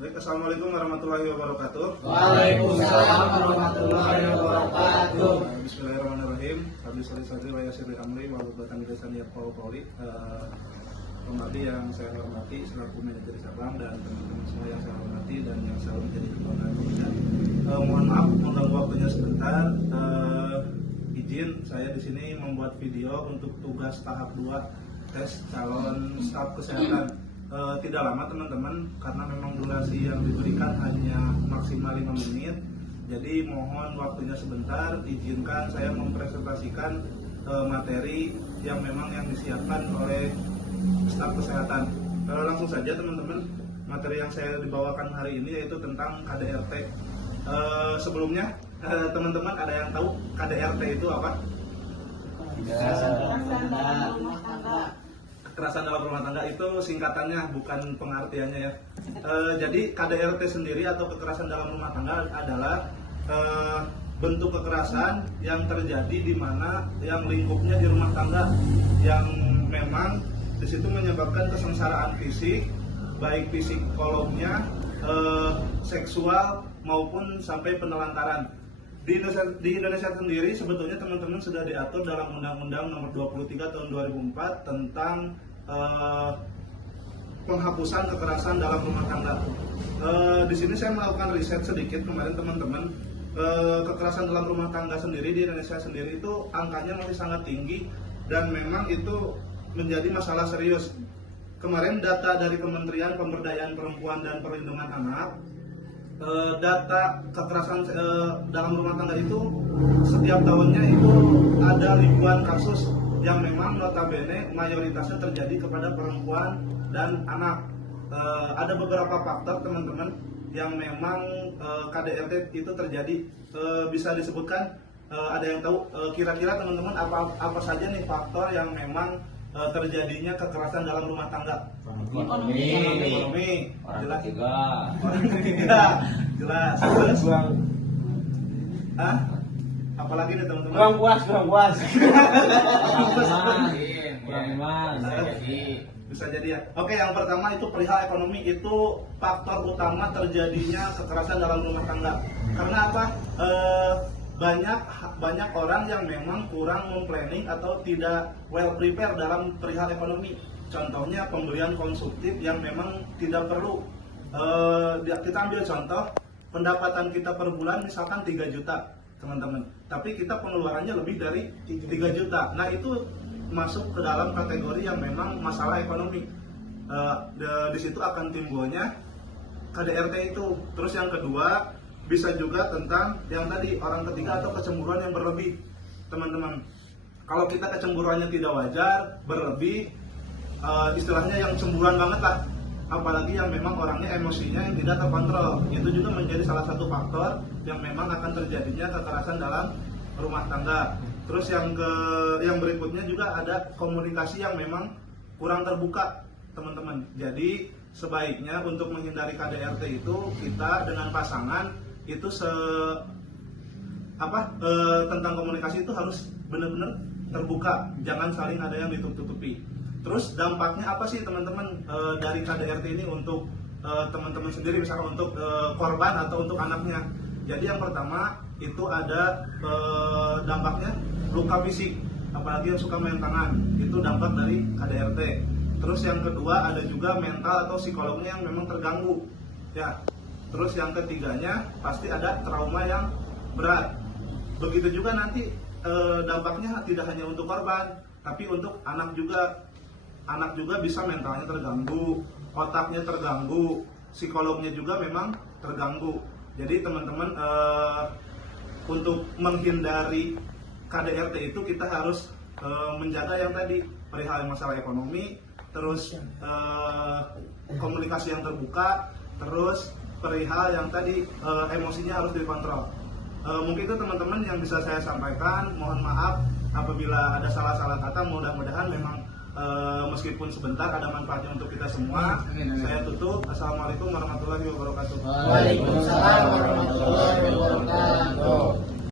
Baik, assalamualaikum warahmatullahi wabarakatuh. Waalaikumsalam warahmatullahi wabarakatuh. Bismillahirrahmanirrahim. Abdi sholli sadri wa yassir li amri wa hlul lisani yafqahu qawli. Pemadi yang saya hormati selaku manajer cabang dan teman-teman semua yang saya hormati dan yang selalu menjadi ketua panitia. Mohon maaf mengganggu waktunya sebentar. Izin saya di sini membuat video untuk tugas tahap 2 tes calon staf kesehatan. Tidak lama teman-teman, karena memang durasi yang diberikan hanya maksimal 5 menit. Jadi mohon waktunya sebentar, izinkan saya mempresentasikan materi yang memang yang disiapkan oleh staf kesehatan. Langsung saja teman-teman, materi yang saya dibawakan hari ini yaitu tentang KDRT. Sebelumnya teman-teman ada yang tahu KDRT itu apa? Kekerasan dalam rumah tangga itu singkatannya, bukan pengertiannya ya. Jadi KDRT sendiri atau kekerasan dalam rumah tangga adalah bentuk kekerasan yang terjadi di mana yang lingkupnya di rumah tangga, yang memang di situ menyebabkan kesengsaraan fisik, baik psikolognya, seksual maupun sampai penelantaran. Di Indonesia sendiri sebetulnya teman-teman sudah diatur dalam Undang-Undang Nomor 23 Tahun 2004 tentang penghapusan kekerasan dalam rumah tangga. Di sini saya melakukan riset sedikit kemarin teman-teman. Kekerasan dalam rumah tangga sendiri di Indonesia sendiri itu angkanya masih sangat tinggi dan memang itu menjadi masalah serius. Kemarin data dari Kementerian Pemberdayaan Perempuan dan Perlindungan Anak, data kekerasan dalam rumah tangga itu setiap tahunnya itu ada ribuan kasus yang memang notabene mayoritasnya terjadi kepada perempuan dan anak. Ada beberapa faktor teman-teman yang memang KDRT itu terjadi. Bisa disebutkan, ada yang tahu kira-kira teman-teman apa saja nih faktor yang memang terjadinya kekerasan dalam rumah tangga? Ekonomi, Orang ketiga, jelas. Terus, apalagi nih teman-teman? kurang puas. Bisa jadi ya. Oke, yang pertama itu perihal ekonomi, itu faktor utama terjadinya kekerasan dalam rumah tangga. Karena apa? Banyak orang yang memang kurang memplanning atau tidak well prepare dalam perihal ekonomi. Contohnya pembelian konsumtif yang memang tidak perlu. Kita ambil contoh, pendapatan kita per bulan misalkan 3 juta teman-teman, tapi kita pengeluarannya lebih dari 3 juta. Nah itu masuk ke dalam kategori yang memang masalah ekonomi. Di situ akan timbulnya KDRT itu. Terus yang kedua, bisa juga tentang yang tadi, orang ketiga atau kecemburuan yang berlebih teman-teman. Kalau kita kecemburuannya tidak wajar, berlebih, istilahnya yang cemburuan banget lah, apalagi yang memang orangnya emosinya yang tidak terkontrol, itu juga menjadi salah satu faktor yang memang akan terjadinya kekerasan dalam rumah tangga. Terus yang berikutnya juga ada komunikasi yang memang kurang terbuka teman-teman. Jadi sebaiknya untuk menghindari KDRT itu kita dengan pasangan itu tentang komunikasi itu harus benar-benar terbuka, jangan saling ada yang ditutup-tutupi. Terus dampaknya apa sih teman-teman dari KDRT ini untuk teman-teman sendiri, misalnya untuk korban atau untuk anaknya? Jadi yang pertama itu ada dampaknya luka fisik, apalagi yang suka main tangan, itu dampak dari KDRT. Terus yang kedua ada juga mental atau psikolognya yang memang terganggu ya. Terus yang ketiganya pasti ada trauma yang berat. Begitu juga nanti dampaknya tidak hanya untuk korban, tapi untuk anak juga. Anak juga bisa mentalnya terganggu, otaknya terganggu, psikolognya juga memang terganggu. Jadi teman-teman, untuk menghindari KDRT itu kita harus menjaga yang tadi, perihal masalah ekonomi, terus komunikasi yang terbuka, terus perihal yang tadi emosinya harus dikontrol. Mungkin itu teman-teman yang bisa saya sampaikan. Mohon maaf apabila ada salah-salah kata. Mudah-mudahan memang meskipun sebentar ada manfaatnya untuk kita semua. Saya tutup. Assalamualaikum warahmatullahi wabarakatuh. Waalaikumsalam warahmatullahi wabarakatuh.